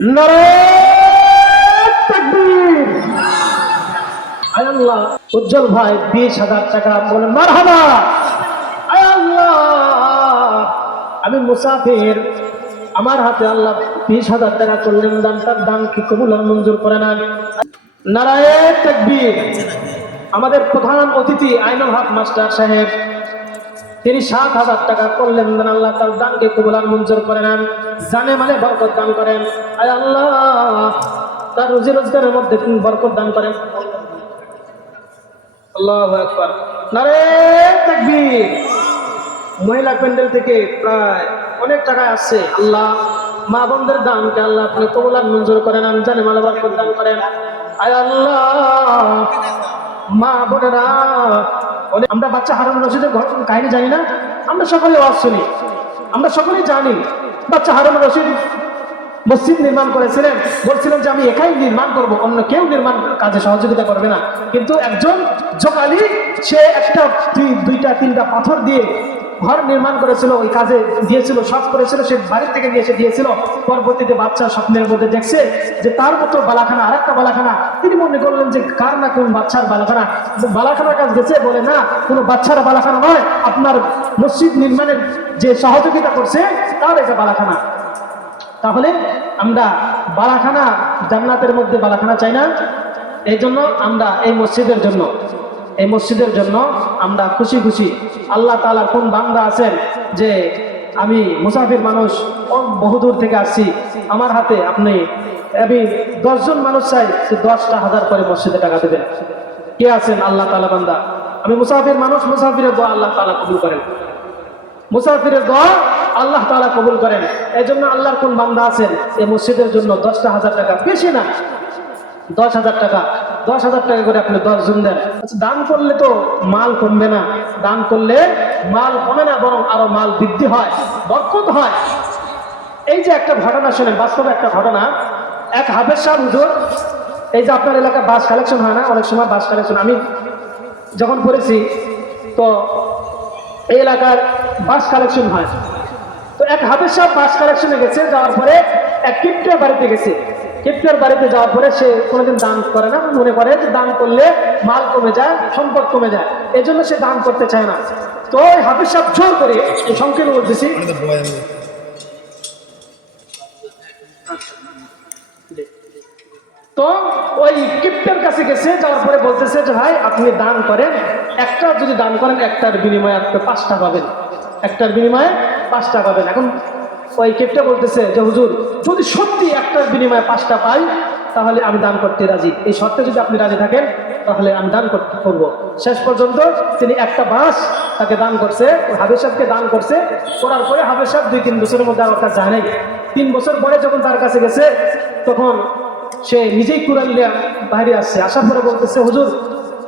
নারায়ে তাকবীর। আয় আল্লাহ, উজ্জ্বল ভাই 20,000 টাকা বলে মারহাবা। আয় আল্লাহ, আমি মুসাফির, আমার হাতে আল্লাহ 20,000 টাকা করলেন দান, তার দান কি কবুল আর মঞ্জুর করে না? নারায়ে তাকবীর। আমাদের প্রধান অতিথি আইনুল হক মাস্টার সাহেব, তিনি 7,000 টাকা করলেন দান, আল্লাহ তার দানকে কবুল আর মঞ্জুর করে নেন, জানে মালে বরকত দান করেন। আয় আল্লাহ, তার রুজি রোজগারের মধ্যে তিনি বরকত দান করেন। আল্লাহু আকবার। নারায়ে তাকবীর। মহিলা প্যান্ডেল থেকে প্রায় অনেক টাকা আসছে, আল্লাহ মা বোনদের দানকে আল্লাহ আপনি কবুল আর মঞ্জুর করে নেন, জানে মালে বরকত দান করেন। আয় আল্লাহ, মা বোনেরা, আমরা বাচ্চা হারুন রশিদের কাহিনী জানি না? আমরা সকলে ওয়াজ শুনি, আমরা সকলেই জানি বাচ্চা হারুন রশিদ মসজিদ নির্মাণ করেছিলেন, বলছিলেন যে আমি একাই নির্মাণ করব, অন্য কেউ নির্মাণ কাজে সহযোগিতা করবে না। কিন্তু একজন জোকালি, সে একটা দুইটা তিনটা পাথর দিয়ে ঘর নির্মাণ করেছিল, ওই কাজে দিয়েছিল, সব করেছিল, সে বাড়ি থেকে নিয়ে এসে দিয়েছিল। পরবর্তীতে বাচ্চা স্বপ্নের মধ্যে দেখছে যে তার মতো বালাখানা, আর একটা বালাখানা। তিনি মনে করলেন যে কার না কোন বাচ্চার বালাখানা, বালাখানার কাজ গেছে, বলে না, কোনো বাচ্চার বালাখানা নয়, আপনার মসজিদ নির্মাণের যে সহযোগিতা করছে তার এটা বালাখানা। তাহলে আমরা বালাখানা, জান্নাতের মধ্যে বালাখানা চাই না? এই জন্য আমরা এই মসজিদের জন্য আমরা খুশি খুশি। আল্লাহ তাআলা কোন বান্দা আছেন যে আমি মুসাফির মানুষ, বহুদূর থেকে আসছি, আমার হাতে আমি 10 জন মানুষ চাই যে 10টা হাজার করে মসজিদে টাকা দেবেন। কে আছেন আল্লাহ তাআলা বান্দা? আমি মুসাফির মানুষ, মুসাফিরের দোয়া আল্লাহ তাআলা কবুল করেন, মুসাফিরের দোয়া আল্লাহ তাআলা কবুল করেন। এই জন্য আল্লাহর কোন বান্দা আছেন এই মসজিদের জন্য 10টা হাজার টাকা, বেশি না 10,000 টাকা, 10,000 টাকা করে আপনি 10 জন দেন। দান করলে তো মাল কমবে না, দান করলে মাল কমে না, বরং আরো মাল বৃদ্ধি হয়, বরকত হয়। এই যে একটা ঘটনা শোনেন, বাস্তবে একটা ঘটনা। এক হাফেজ সাহেব হুজুর, এই যে আপনার এলাকায় বাস কালেকশন হয় না, অনেক সময় বাস কালেকশন আমি যখন করেছি, তো এই এলাকার বাস কালেকশন হয়। তো এক হাফেজ সাহেব বাস কালেকশনে গেছে, যাওয়ার পরে এক কিপ্টের বাড়িতে গেছে। কিপ্টের বাড়িতে যাওয়ার পরে সে কোনোদিন দান করে না, মনে করে যে দান করলে মাল কমে যায়, সম্পদ কমে যায়, এই জন্য সে দান করতে চায় না। তো ওই হাফেজ সাহেব জোর করে, সংক্ষেপে বলতেছি, তো ওই কিপ্টের কাছে গেছে, যাওয়ার পরে বলতেছে যে ভাই আপনি দান করেন, একটা যদি দান করেন একটার বিনিময়ে আপনি 5টা পাবেন, একটার বিনিময়ে 5টা পাবেন। এখন ওই কিপ্টে বলতেছে যে হুজুর, যদি সত্যি একটার বিনিময়ে 5টা পাই তাহলে আমি দান করতে রাজি, এই শর্তে যদি আপনি রাজি থাকেন তাহলে আমি দান করবো। শেষ পর্যন্ত তিনি একটা বাস তাকে দান করছে, হাফেজ সাহেবকে দান করছে। করার পরে হাফেজ সাহেব 2-3 বছরের মধ্যে আর কাছে যায় নাই। 3 বছর পরে যখন তার কাছে গেছে, তখন সে নিজেই কুরআন নিয়ে বাইরে আসছে। আসার পরে বলতেছে হুজুর,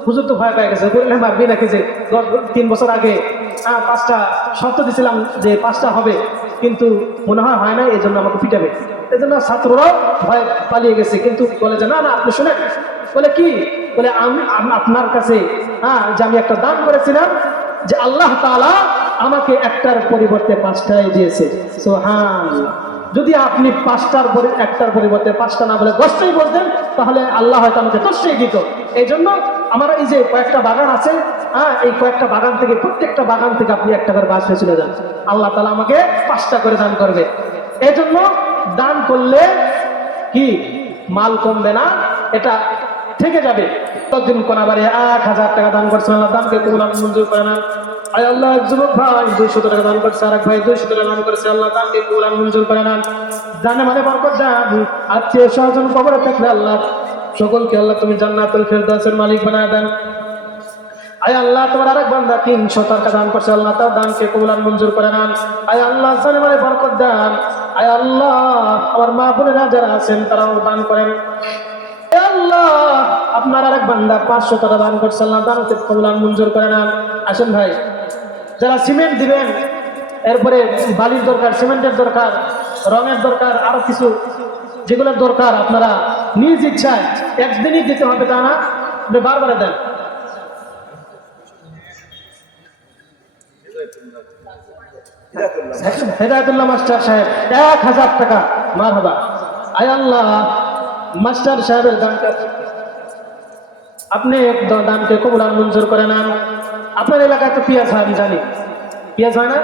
হুজুর তো ভয় পেয়ে গেছে, বললেন মারবি নাকি, যে 3 বছর আগে 5টা শর্ত দিয়েছিলাম যে 5টা হবে, কিন্তু মনে হয় না, এই জন্য আমাকে পিটাবে। এই জন্য ছাত্ররাও ভয় পালিয়ে গেছে। কিন্তু বলে যে না না, আপনি শুনেন। বলে কি? বলে আমি আপনার কাছে যে আমি একটা দান করেছিলাম, যে আল্লাহ তাআলা আমাকে একটার পরিবর্তে 5টাই দিয়েছে। সুবহানাল্লাহ। যদি আপনি একটার পরিবর্তে 5টা না বলে 10টাই বলতেন, তাহলে আল্লাহ হয়তো আমাকে 10টাই দিত। এই জন্য আমার এই যে কয়েকটা বাগান আছে, এই কয়েকটা বাগান থেকে, প্রত্যেকটা বাগান থেকে আপনি একটা করে বাস চলে যান, আল্লাহ তাআলা আমাকে 5টা করে দান করবে। এই জন্য দান করলে কি মাল কমবে না, এটা থেকে যাবে। ততদিন কোনাবারে 1,000 টাকা দান করছেন, আল্লাহ দানকে কবুল আর মঞ্জুর করে না। আয় আল্লাহ, এক যুবক ভাই 200 টাকা দান করছে, আর এক ভাই 200 টাকা দান করছে, আল্লাহ দানকে কবুল আর মঞ্জুর করে না, জানে মানে বরকত দান। আত্মীয় স্বজন কবরে থাকলে আল্লাহ সকলকে আল্লাহ তুমি জান্নাতুল ফেরদাউসের মালিক বানায় দেন। আয় আল্লাহ, তোমার আরেক বান্দা 300 টাকা দান করছে, আল্লাহ তার দানকে কবুল আর মঞ্জুর করে নেন। আয় আল্লাহ, জানে মানে বরকত দান। আয় আল্লাহ, আমার মা বোনেরা যারা আছেন তারাও দান করেন। আল্লাহ, আপনার আরেক বান্দা 500 টাকা দান করছে, আল্লাহ দানকে কবুল আর মঞ্জুর করে নেন। আসেন ভাই, যারা সিমেন্ট দিবেন, এরপরে বালির দরকার, সিমেন্টের দরকার, রঙের দরকার, আরো কিছু যেগুলোর দরকার, আপনারা নিজ ইচ্ছায় একদিনই দিতে হবে তা না, আপনি বারবার দেন। হেদায়েতুল্লাহ মাস্টার সাহেব 1,000 টাকা, মারহাবা। আয় আল্লাহ মাস্টার সাহেবের দানকে আপনি দানকে কবুল আর মঞ্জুর করে নেন। আপনার এলাকায় তো পেঁয়াজ হয়, আমি জানি পেঁয়াজ হয় না?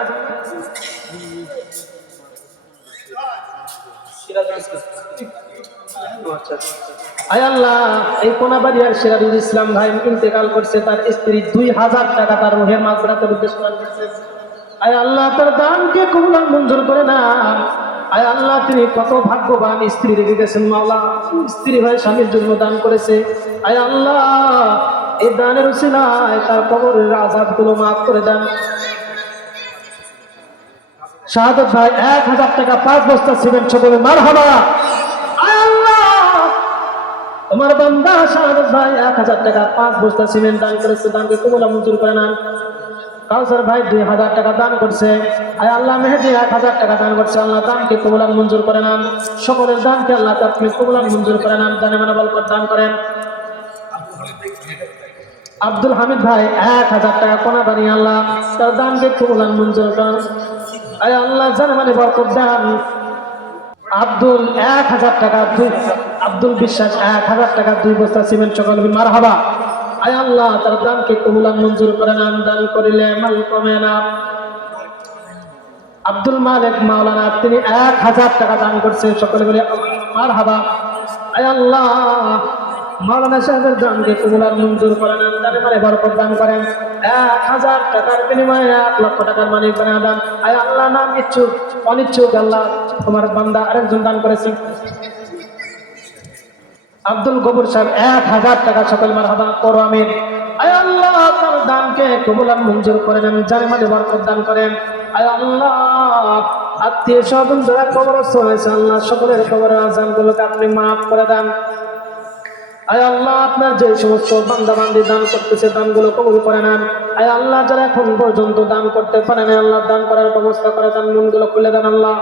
আয় আল্লাহ এই কোনাবাড়িয়ার সিরাজুল ইসলাম ভাই ইন্তেকাল করছে, তার স্ত্রী 2000 টাকা তার রুহের মাগফিরাতের উদ্দেশ্যে দান করেছে। আয় আল্লাহ তার দানকে কবুল আর মঞ্জুর করে নেন। আয় আল্লাহ তিনি কত ভাগ্যবান স্ত্রী রেখে গেছেন মাওলা, স্ত্রী ভাই স্বামীর জন্য দান করেছে। আয় আল্লাহ এই দানের উসিলায় তার কবরের আযাবগুলো মাফ করে দেন। শাহাদত ভাই 1000 টাকা 5 বস্তা সিমেন্ট সকলে মারহাবা। আয় আল্লাহ তোমার বান্দা শাহাদত ভাই 1000 টাকা 5 বস্তা সিমেন্ট দান করেছে, দানকে কবুল আর মঞ্জুর করে নেন। কাউসার ভাই 2000 টাকা দান করছে। আয় আল্লাহ মেহেদি 1000 টাকা দান করছে, আল্লাহ দানকে কবুল আর মঞ্জুর করে নেন। সকলের দানকে আল্লাহ আপনি কবুল আর মঞ্জুর করে নেন, জানে মানে বরকত দান করেন। আব্দুল হামিদ ভাই 1000 টাকা কোনাবাড়ি, আল্লাহ তার দানকে কবুল আর মঞ্জুর করেন। আয় আল্লাহ জানে মানে বরকত দান। আব্দুল 1000 টাকা, আব্দুল বিশ্বাস 1000 টাকা 2 বস্তা সিমেন্ট সকলে মারহাবা। আয় আল্লাহ তার দানকে কবুল আর মঞ্জুর করে নেন, দান করিলে মাল কমে না। আব্দুল মালিক মাওলানা তিনি 1000 টাকা দান করছেন, সকলে বলে মারহাবা। আয় আল্লাহ মাওলানা সাহেবের দানকে কবুল আর মঞ্জুর করে নেন, জানে মানে বরকত দান করেন। 1000 টাকার বিনিময়ে 1 লক্ষ টাকার মালিক বানিয়ে দেন। আয় আল্লাহ নাম ইচ্ছুক অনিচ্ছুক আল্লাহ তোমার বান্দা আরেকজন দান করেছে আব্দুল গফুর সাহেব 1000 টাকা, সকল মারহাবা করো আমিন। আয় আল্লাহ তার দানকে কবুল আর মঞ্জুর করে নেন, জানে মানে বরকত দান করেন। আয় আল্লাহ আত্মীয় স্বজন যারা কবরস্থ হয়েছে আল্লাহ সকলের কবরের আযাবগুলোকে আপনি মাফ করে দেন। আয় আল্লাহ আপনার যে সমস্ত বান্দা বান্দি দান করতেছে দানগুলো কবুল করে নেন। আয় আল্লাহ যারা এখন পর্যন্ত দান করতে পারে না আল্লাহ দান করার ব্যবস্থা করে দেন, মনগুলো খুলে দেন আল্লাহ।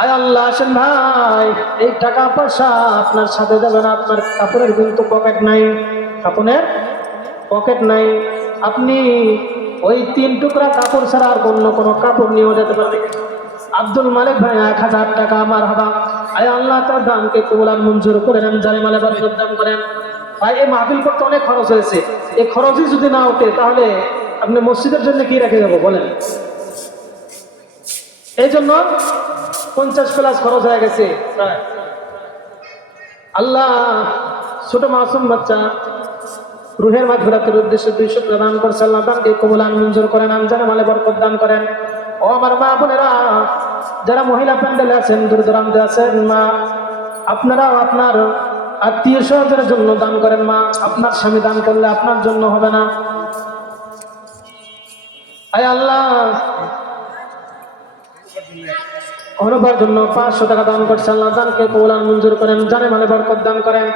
আয় আল্লাহ আসেন ভাই এই টাকা পয়সা আপনার সাথে যাবে না, আপনার কাপড়ের কিন্তু পকেট নাই, কাপড়ের পকেট নাই, আপনি ওই 3 টুকরা কাপড় ছাড়া আর অন্য কোনো কাপড় নিয়েও যেতে পারবেন। আব্দুল মালিক ভাই 1000 টাকা মারহাবা। আয় আল্লাহ তার দানকে কবুল আর মঞ্জুর করে নেন, জানে মানে বরকত দান করেন। ভাই এই মাহফিল করতে অনেক খরচ হয়েছে, এই খরচই যদি না ওঠে তাহলে আপনি মসজিদের জন্য কি রেখে যাবো বলেন? এই জন্য 50 প্লাস খরচ হয়ে গেছে। আল্লাহ ছোট মাসুম বাচ্চা রুহের মাগফিরাতের উদ্দেশ্যে 200 টাকা দান করছে, আল্লাহ দানকে কবুল আর মঞ্জুর করে নেন, জানে মানে বরকত দান করেন। ও আমার মা বোনেরা যারা মহিলা প্যান্ডেলে আছেন দূর দূরান্তে আছেন মা, আপনারাও আপনার আত্মীয় স্বজনের জন্য দান করেন মা, আপনার স্বামী দান করলে আপনার জন্য হবে না। আয় আল্লাহ অনুবার জন্য 500 টাকা দান করছে, আল্লাহ দানকে কবুল আর মঞ্জুর করেন, জানে মানে বরকত দান করেন।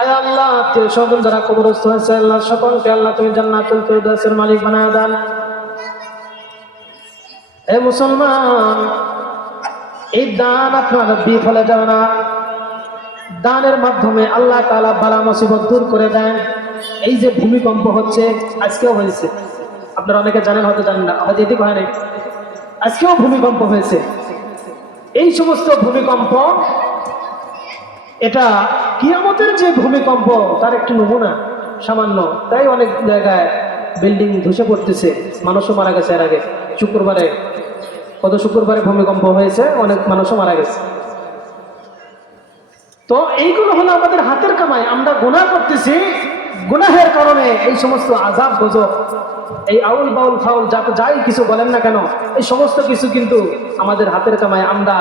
আয় আল্লাহ আত্মীয় স্বজন যারা কবরস্থ হয়েছে আল্লাহ সকলকে আল্লাহ তুমি জান্নাতুল ফিরদাউসের মালিক বানায় দেন। এ মুসলমান এই দান আপনার বিফলে যাবে না, দানের মাধ্যমে আল্লাহ তাআলা বালা মুসিবত দূর করে দেন। এই যে ভূমিকম্প হচ্ছে আজকেও হয়েছে, আপনারা অনেকে জানেন হয়তো জানেন না, হয়তো এদিকে হয় নাই, আজকেও ভূমিকম্প হয়েছে। এই সমস্ত ভূমিকম্প এটা কিয়ামতের যে ভূমিকম্প তার একটি নমুনা সামান্য, তাই অনেক জায়গায় বিল্ডিং ধসে পড়তেছে, মানুষও মারা গেছে। এর আগে শুক্রবারে শুক্রবারে ভূমিকম্প হয়েছে, অনেক মানুষও মারা গেছে। তো এইগুলো হলো আমাদের হাতের কামাই, আমরা গুনাহ করতেছি, গুনাহের কারণে এই সমস্ত আযাব গজব, এই আউল বাউল ফাউল যাই কিছু বলেন না কেন, এই সমস্ত কিছু কিন্তু আমাদের হাতের কামাই। আমরা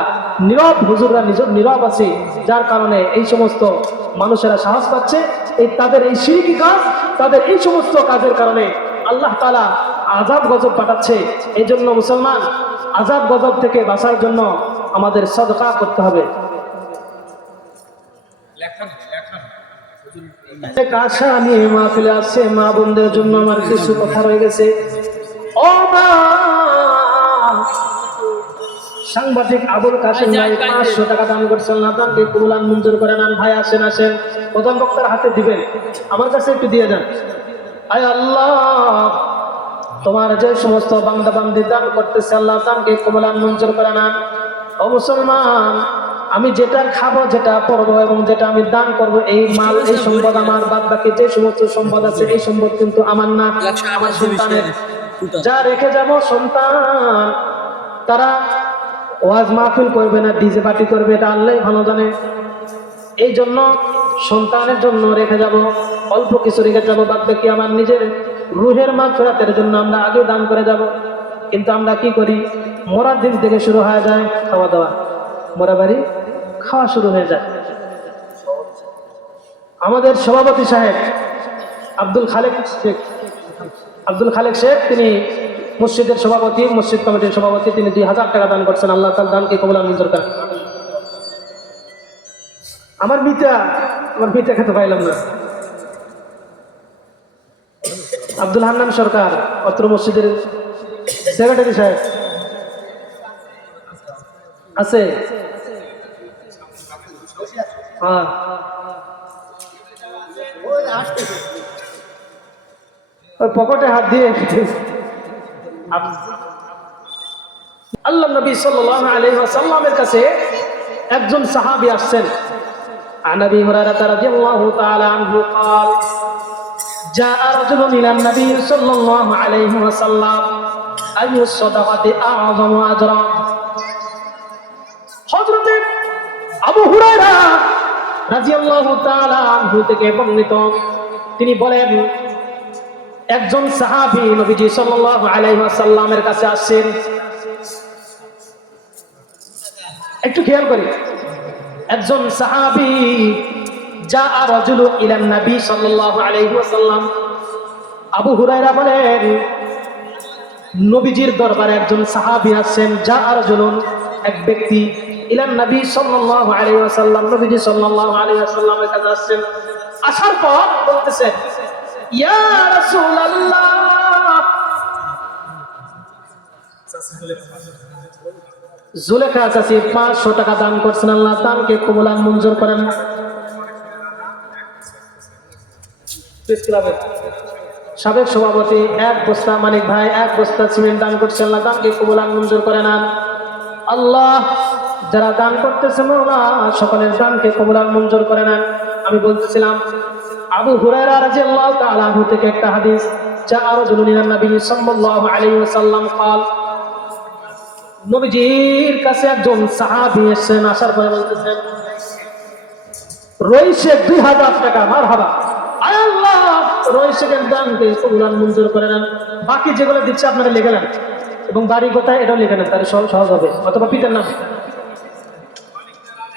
নীরব, হুজুররা নীরব আছি, যার কারণে এই সমস্ত মানুষেরা সাহস পাচ্ছে। এই তাদের এই শিরকি কাজ, তাদের এই সমস্ত কাজের কারণে আল্লাহ তাআলা আযাব গজব পাঠাচ্ছে। এই জন্য মুসলমান আযাব গজব থেকে বাঁচার জন্য আমাদের সদকা করতে হবে। আশা নিয়ে মাহফিলে আসছে মা বোনদের জন্য আমার কিছু কথা রয়ে গেছে। ও মা, সাংবাদিক আবুল কাসেম ভাই 500 টাকা দান করছেন, না দানকে কবুল আর মঞ্জুর করে নেন। ভাই আসেন আসেন, প্রধান বক্তার হাতে দিবেন, আমার কাছে একটু দিয়ে দেন। আয় আল্লাহ তোমার যে সমস্ত বান্দা বান্দি দান করতেছে আল্লাহ দানকে কবুল আর মঞ্জুর করে নেন। ও মুসলমান আমি যেটা খাবো, যেটা পরবো এবং যেটা আমি দান করব, এই মাল, এই সম্পদ আমার, বাদ বাকি যে সমস্ত সম্পদ আছে এই সম্পদ কিন্তু আমার না, আমার সন্তানের। যা রেখে যাব সন্তান, তারা ওয়াজ মাহফিল করবে না, ডিজে পার্টি করবে, এটা আল্লাহ ভালো জানে। এই জন্য সন্তানের জন্য রেখে যাব, অল্প কিছু রেখে যাব, বাদ বাকি আমার নিজের রুহের মাগফিরাতের জন্য আমরা আগে দান করে যাব। কিন্তু আমরা কি করি, মরার দিন থেকে শুরু হয়ে যায় খাওয়া দাওয়া, মরা বাড়ি খাওয়া শুরু হয়ে যায়। আমাদের সভাপতি সাহেব আব্দুল খালেক শেখ, তিনি মসজিদের সভাপতি, মসজিদ কমিটির সভাপতি, তিনি 2000 টাকা দান করছেন। আল্লাহ তাআলা দানকে কবুল আর মঞ্জুর করেন। আমার মিতা খেতে পাইলাম না। আব্দুল হান্নান সরকার, অত্র মসজিদের সেক্রেটারি সাহেব আছে? হ্যাঁ, ওই পকেটে হাত দিয়ে আল্লাহ নবী সাল্লাল্লাহু আলাইহি ওয়াসাল্লামের কাছে একজন সাহাবী আসছেন। عن ابي هريره رضي الله تعالى عنه قال جاء رجل الى النبي صلى الله عليه وسلم اي الصدقه اعظم اجرا। হযরত আবু হুরায়রা রাদিয়াল্লাহু তাআলা আনহু থেকে বর্ণিত, তিনি বলেন একজন সাহাবী নবীজি সাল্লাল্লাহু আলাইহি ওয়াসাল্লামের কাছে আসেন। একটু খেয়াল করি, একজন সাহাবী, যা রাজুলু ইলান নবী সাল্লাল্লাহু আলাইহি ওয়াসাল্লাম, আবু হুরায়রা বলেন নবীজির দরবারে একজন সাহাবী আসেন। যা রাজুলুন, এক ব্যক্তি, ইলান নবী সাল্লাল্লাহু আলাইহি ওয়াসাল্লাম, নবীজি সাল্লাল্লাহু আলাইহি ওয়াসাল্লামের কাছে আসেন। আসার পর বলতেছেন, ইয়া রাসূলুল্লাহ, জুলেখা চাচি 500 টাকা দান করছেন, আল্লাহ দানকে কবুল আর মঞ্জুর করেন। সাবেক সভাপতি 1 বস্তা, মানিক ভাই 1 বস্তা সিমেন্ট দান করছেন, আল্লাহ দানকে কবুল আর মঞ্জুর করেন। আল্লাহ যারা দান করতেছে মাওলা সকলের দানকে কবুল আর মঞ্জুর করে নেন। আমি বলতেছিলাম আবু হুরায়রা রাদিয়াল্লাহু তাআলা আনহু থেকে একটা হাদিস, যা রাজুলুন ইলা নবী সাল্লাল্লাহু আলাইহি ওয়াসাল্লাম قال, নবীজির কাছে একজন সাহাবী এসেছেন। আসার পরে বলতেছেন রইছে 2000 টাকা। মারহাবা, আয় আল্লাহ রইশের দানকে কবুল আর মঞ্জুর করে নেন। বাকি যেগুলো দিচ্ছে আপনারা লিখে নেন এবং বাড়ি কোথায় এটাও লিখে নেন, তাহলে সহজ হবে। অথবা পিতার নাম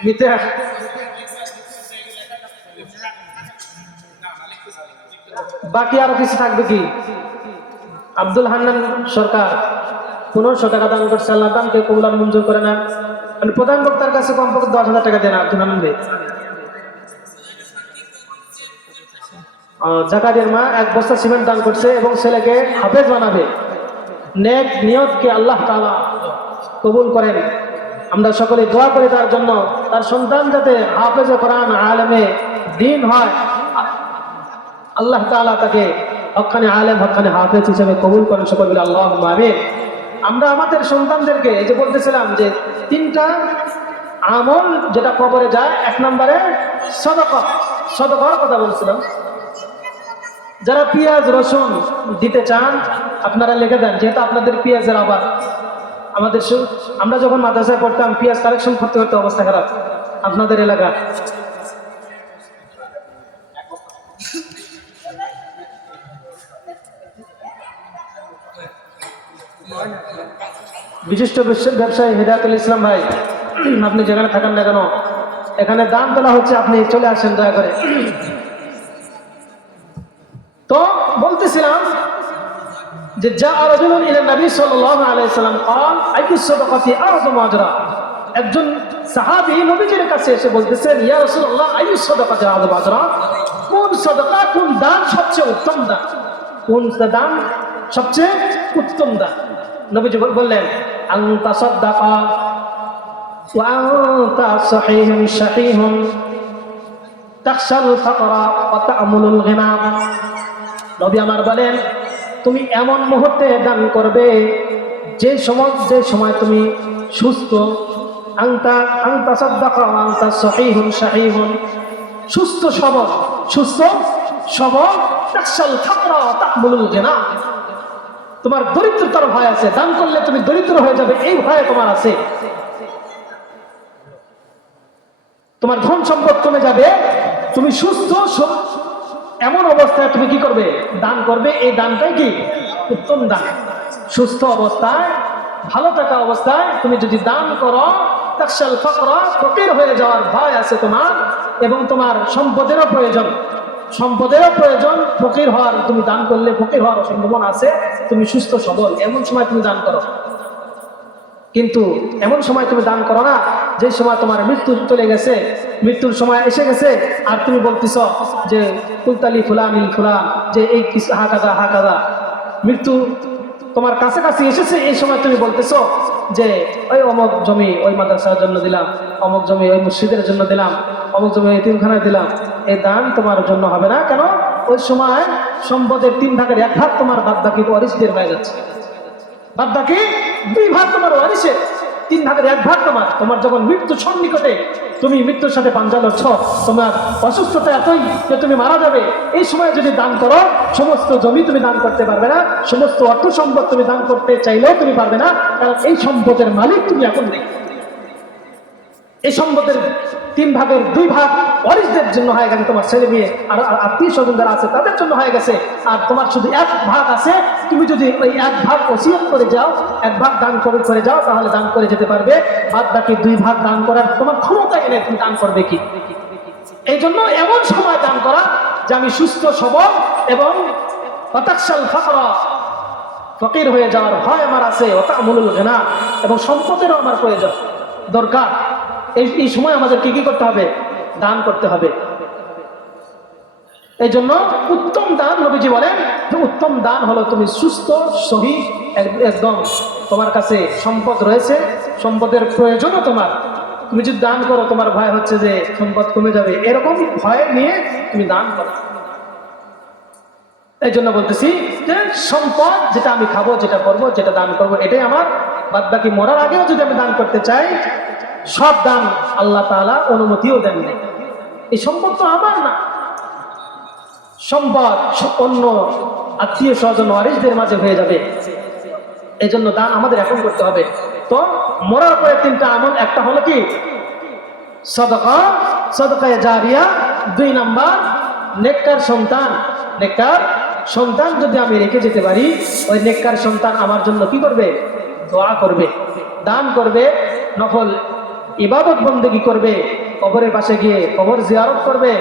নিতে। বাকি আরো কিছু থাকবে কি? আব্দুল হান্নান সরকার 1500 টাকা দান করছে, আল্লাহ দানকে কবুল আর মঞ্জুর করে নেন। মানে প্রধান বক্তার কাছে কমপক্ষে 10,000 টাকা দেন আব্দুল হান্নান ভাই। জাকারিয়ার মা 1 বস্তা সিমেন্ট দান করছে এবং ছেলেকে হাফেজ বানাবে। নেক নিয়তকে আল্লাহ তাআলা কবুল করেন। আমরা সকলে দোয়া করি তার জন্য, তার সন্তান যাতে হাফেজে কোরআন, আলেমে দ্বীন হয়। আল্লাহ তাআলা তাকে হক্কানি আলেম, হক্কানি হাফেজ হিসেবে কবুল করেন। সকলে বলি আল্লাহুম্মা আমিন। আমরা আমাদের সন্তানদেরকে, এই যে বলতেছিলাম যে 3টা আমল যেটা কবরে যায়, 1 নম্বরে সদকার কথা বলছিলাম। যারা পেঁয়াজ রসুন দিতে চান আপনারা লিখে দেন, যেহেতু আপনাদের পেঁয়াজের আবার আমরা যখন মাদ্রাসায় পড়তাম পেঁয়াজ কালেকশন করতে করতে অবস্থা খারাপ। আপনাদের এলাকা বিশিষ্ট ব্যবসায়ী হিদায়াতুল ইসলাম ভাই, আপনি যেখানে থাকেন না কেন, এখানে দান তোলা হচ্ছে, আপনি চলে আসেন দয়া করে। তো বলতেছিলাম যে যা রাজুলুন ইলা নবী সাল্লাল্লাহু আলাইহি ওয়াসাল্লাম قال আইয়ুস সাদাকাতি আযম আজরা। একজন সাহাবী নবীজির কাছে এসে বলতেছেন, ইয়া রাসূলুল্লাহ আইয়ুস সাদাকাতি আযম আজরা, কোন সাদাকা, কোন দান সবচেয়ে উত্তম দান, কোন দান সবচেয়ে উত্তম দান? নবীজি বললেন, আনতা সাদাকা ওয়া আনতা সাহিহুন শাহীহুন তাখশাল ফাকরা ওয়া তা'মুলুল গিনা। নবী আমার বলেন, তুমি এমন মুহূর্তে দান করবে যে সময় তুমি সুস্থ, আনতা আনতা সাদ্দাকা ওয়া আনতা সহিহুন শাহীহুন, সুস্থ সবল তাকশাল ফাকরা ওয়া তাকমুলুল গিনা, তোমার দরিদ্রতার ভয় আছে, দান করলে তুমি দরিদ্র হয়ে যাবে এই ভয় তোমার আছে, তোমার ধন সম্পদ কমে যাবে, তুমি সুস্থ এমন অবস্থায় তুমি কি করবে? দান করবে। এই দানটাই কি উত্তম দান। সুস্থ অবস্থায়, ভালো থাকা অবস্থায় তুমি যদি দান করো, তাকশাল ফাকরা, ফকির হয়ে যাওয়ার ভয় আছে তোমার, এবং তোমার সম্পদেরও প্রয়োজন, ফকির হওয়ার, তুমি দান করলে ফকির হওয়ার সম্ভাবনা আছে, তুমি সুস্থ সবল, এমন সময় তুমি দান করো। কিন্তু এমন সময় তুমি দান করো না যে সময় তোমার মৃত্যু চলে গেছে, মৃত্যুর সময় এসে গেছে, আর তুমি বলতেছ যে কুলতালি ফুলানিল ফুলান, যে এই হাকাদা মৃত্যু তোমার কাছাকাছি এসেছে, এই সময় তুমি বলতেছো যে ওই অমুক জমি ওই মাদ্রাসার জন্য দিলাম, অমুক জমি ওই মসজিদের জন্য দিলাম, অমুক জমি ওই এতিমখানায় দিলাম। এই দান তোমার জন্য হবে না। কেন? ওই সময় সম্পদের 3 ভাগের 1 ভাগ তোমার বাদ বাকি ওয়ারিসদের হয়ে যাচ্ছে, বাদ বাকি 2 ভাগ তোমার ওয়ারিসের, 3 ভাগের 1 ভাগ তোমার। তোমার যখন মৃত্যু সন্নিকটে, তুমি মৃত্যুর সাথে পাঞ্জা লড়ছ, তোমার অসুস্থতা এতই যে তুমি মারা যাবে, এই সময় যদি দান করো, সমস্ত জমি তুমি দান করতে পারবে না, সমস্ত অর্থ সম্পদ তুমি দান করতে চাইলেও তুমি পারবে না, কারণ এই সম্পদের মালিক তুমি এখন নেই। এই সম্পদের 3 ভাগের 2 ভাগ ওয়ারিসদের জন্য হয়ে গেছে, তোমার ছেলে মেয়ে আর আত্মীয় স্বজন যারা আছে তাদের জন্য হয়ে গেছে, আর তোমার শুধু 1 ভাগ আছে। তুমি যদি ওই 1 ভাগ ওসিয়ত করে যাও, 1 ভাগ দান করে যাও, তাহলে দান করে যেতে পারবে। বাদ বাকি 2 ভাগ দান করার তোমার ক্ষমতা নেই, তুমি দান করবে কি? এই জন্য এমন সময় দান করা যে আমি সুস্থ সবল এবং তাকশাল ফাকরা, ফকির হয়ে যাওয়ার ভয় আমার আছে, ওয়া তা'মুলুল গিনা, এবং সম্পদেরও আমার প্রয়োজন দরকার। এই সময় আমাদের কি করতে হবে? দান করতে হবে। এই জন্য উত্তম দান, নবীজি বলেন যে উত্তম দান হলো তুমি সুস্থ সহি, একদম তোমার কাছে সম্পদ রয়েছে, সম্পদের প্রয়োজনও তোমার, তুমি যদি দান করো তোমার ভয় হচ্ছে যে সম্পদ কমে যাবে, এরকম ভয় নিয়ে তুমি দান করো। এই জন্য বলতেছি যে সম্পদ যেটা আমি খাবো, যেটা করবো, যেটা দান করবো, এটাই আমার। বাদ বাকি মরার আগেও যদি আমি দান করতে চাই, সব দান আল্লাহ তাআলা অনুমতিও দেন না। এই সম্পদ তো আমার না, সম্পদ অন্য আত্মীয় স্বজন ওয়ারিসদের মাঝে হয়ে যাবে। এই জন্য দান আমাদের এখন করতে হবে। তো মরার পরে 3টা আমল, একটা হলো কি সাদাকায়ে জারিয়া, 2 নাম্বার নেককার সন্তান যদি আমি রেখে যেতে পারি, ওই নেককার সন্তান আমার জন্য কি করবে? দোয়া করবে, দান করবে, নফল ইবাদত বন্দেগী করবে, কবরের পাশে গিয়ে কবর জিয়ারত করবে।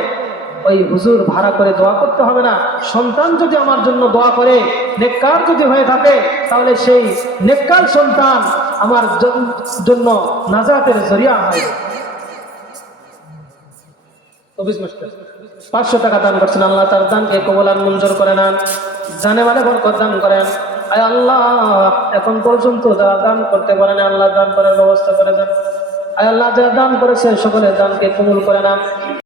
ওই হুজুর ভাড়া করে দোয়া করতে হবে না। সন্তান যদি আমার জন্য দোয়া করে, নেককার যদি হয়ে থাকে, তাহলে সেই নেককার সন্তান আমার জন্য নাজাতের জরিয়া হয়। 500 টাকা দান করছেন, আল্লাহ তার দানকে কবুল আর মঞ্জুর করে নেন, জানে মানে বরকত দান করেন। আয় আল্লাহ, এখন পর্যন্ত যারা দান করতে পারেন, আল্লাহ দান করার ব্যবস্থা করে দেন। আয় আল্লাহ, যারা দান করেছে সকলের দানকে কবুল করে নেন।